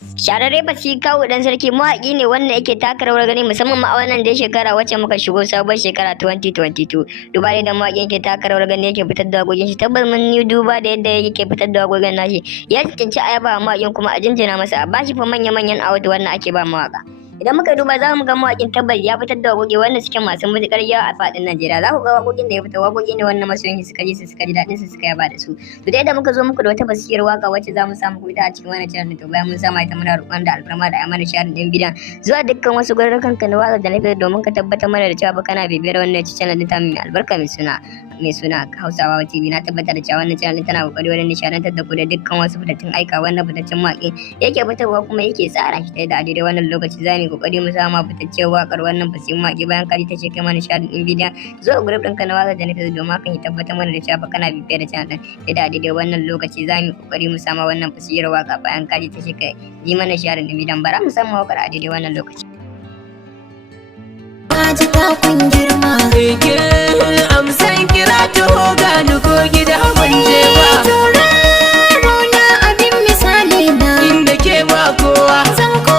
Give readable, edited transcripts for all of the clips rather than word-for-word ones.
Shararre Kawu dan sarki mawaƙi ne wanda yake taka rawar gani musamman ma a wannan dai shekara wacce muka shigo sabuwar shekara 2022. Duba da mawaƙin yake taka rawar gani yake fitar da waƙoƙin shi, tabbas mun yi duba da yadda yake fitar da waƙoƙin nashi. Ya cancanci a yaba mawaƙin kuma a jinjina masa, a bashi fa manya-manyan award wannan ake ba mawaƙa. Idan muka duba za mu ga mawaƙin tabbas ya fitar da waƙoƙi wanda suke masu matuƙar yawa a faɗin Najeriya. Za ku ga waƙoƙin da ya fitar waƙoƙi ne wanda masoyan suka ji su suka ji daɗin su suka yaba da su. To dai da muka zo muku da wata basiriyar waƙa wacce za mu samu ita a cikin wannan channel, to bayan mun sama ita muna roƙon da alfarma da amana sharing ɗin bidiyon zuwa dukkan wasu gururrukan ka na waƙa da na fitar domin ka tabbatar mana da cewa ba kana bibiyar wannan channel ɗin ta mai albarka mai suna Hausawa TV. Na tabbatar da cewa wannan channel tana kokari wajen nishaɗantar da ku da dukkan wasu fitattun aika wannan fitaccen mawaƙi yake fitarwa kuma yake tsara shi ta yadda a daidai wannan lokaci za mu yi kokari mu sama fitaccen waƙar wannan fasihin mawaƙi bayan ka ji ta ce kai mana nishaɗin ɗin bidiyon zuwa group ɗinka na waƙar da na fitar domin hakan ya tabbatar mana da cewa ba kana bibiyar da channel ɗin yadda a daidai wannan lokaci za mu yi kokari mu sama wannan fasihar waƙa bayan ka ji ta ce kai yi mana sharing ɗin bidiyon bara mu sama waƙar a daidai wannan lokaci. Ji kun girma amsan kira taho gani ko gida ban je ba tauraro na abin misali na inda ke ba kowa san ko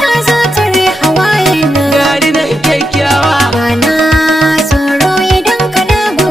ka zo tare hawaye na gari na kyakkyawa bana tsoro idan kana go.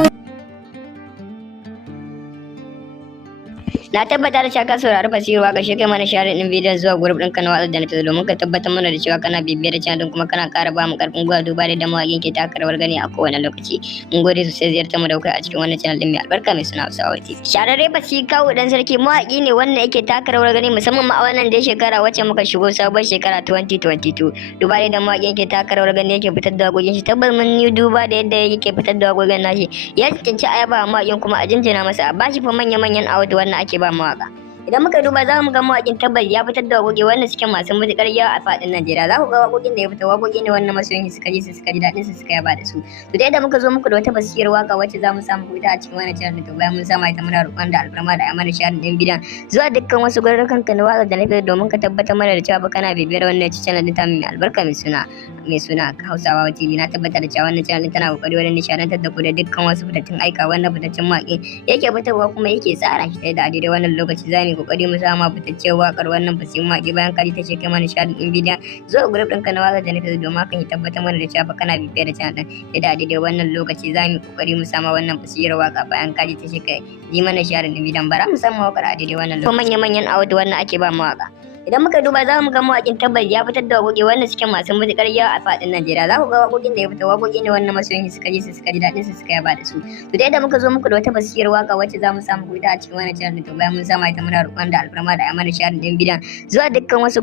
Na tabbatar da cewa ka saurari fasihar waƙa shi kai mana sharing ɗin bidiyon zuwa group ɗinka na waƙar da na fitar domin ka tabbatar mana da cewa kana bibiyar da channel kuma kana ƙara ba mu ƙarfin gwiwa duba da mawaƙin ke taka rawar gani a kowane lokaci. Mun gode sosai ziyartar mu da kai a cikin wannan channel ɗin mai albarka mai suna Hausawa TV. Shararre Kawu dan sarki mawaƙi ne wanda yake taka rawar gani musamman ma a wannan dai shekara wacce muka shigo sabuwar shekara 2022. Duba da mawaƙin yake taka rawar gani yake fitar da waƙoƙin shi, tabbas mun yi duba da yadda yake fitar da waƙoƙin nashi. Ya cancanci a yaba mawaƙin kuma a jinjina masa, a bashi fa manya-manyan award wannan ake ba mawaƙa. Idan muka duba za mu ga mawaƙin tabbas ya fitar da waƙoƙi wanda suke masu matuƙar yawa a faɗin Najeriya. Za ku ga waƙoƙin da ya fitar waƙoƙi ne wanda masoyan suka ji su suka ji daɗin su suka yaba da su. To dai da muka zo muku da wata basiriyar waƙa wacce za mu samu ita a cikin wannan channel, to bayan mun sama ita muna roƙon da alfarma da amana sharing ɗin bidiyon zuwa dukkan wasu gururrukan ka na waƙa da na fitar domin ka tabbatar mana da cewa ba kana bibiyar wannan channel ɗin ta mai albarka mai suna Hausawa TV. Na tabbatar da cewa wannan channel tana kokari wajen nishaɗantar da ku da dukkan wasu fitattun aika wannan fitaccen mawaƙi yake fitarwa kuma yake tsara shi ta yadda a daidai wannan lokaci za mu yi kokari mu sama fitaccen waƙar wannan fasihin mawaƙi bayan ka ji ta ce kai mana nishaɗin ɗin bidiyon zuwa group ɗinka na waƙar da na fitar domin hakan ya tabbatar mana da cewa ba kana bibiyar da channel ɗin yadda a daidai wannan lokaci za mu yi kokari mu sama wannan fasihar waƙa bayan ka ji ta ce kai yi mana sharing ɗin bidiyon bara mu sama waƙar a daidai wannan lokaci. Manya-manyan award wannan ake ba mawaƙa. Idan muka duba za mu ga mawaƙin tabbas ya fitar da waƙoƙi wanda suke masu matuƙar yawa a faɗin Najeriya. Za ku ga waƙoƙin da ya fitar waƙoƙi ne wanda masoyan suka ji su suka ji daɗin su suka yaba da su. To dai da muka zo muku da wata basiriyar waƙa wacce za mu samu ita a cikin wannan channel, to bayan mun sama ita muna roƙon da alfarma da amana sharing ɗin bidiyon zuwa dukkan wasu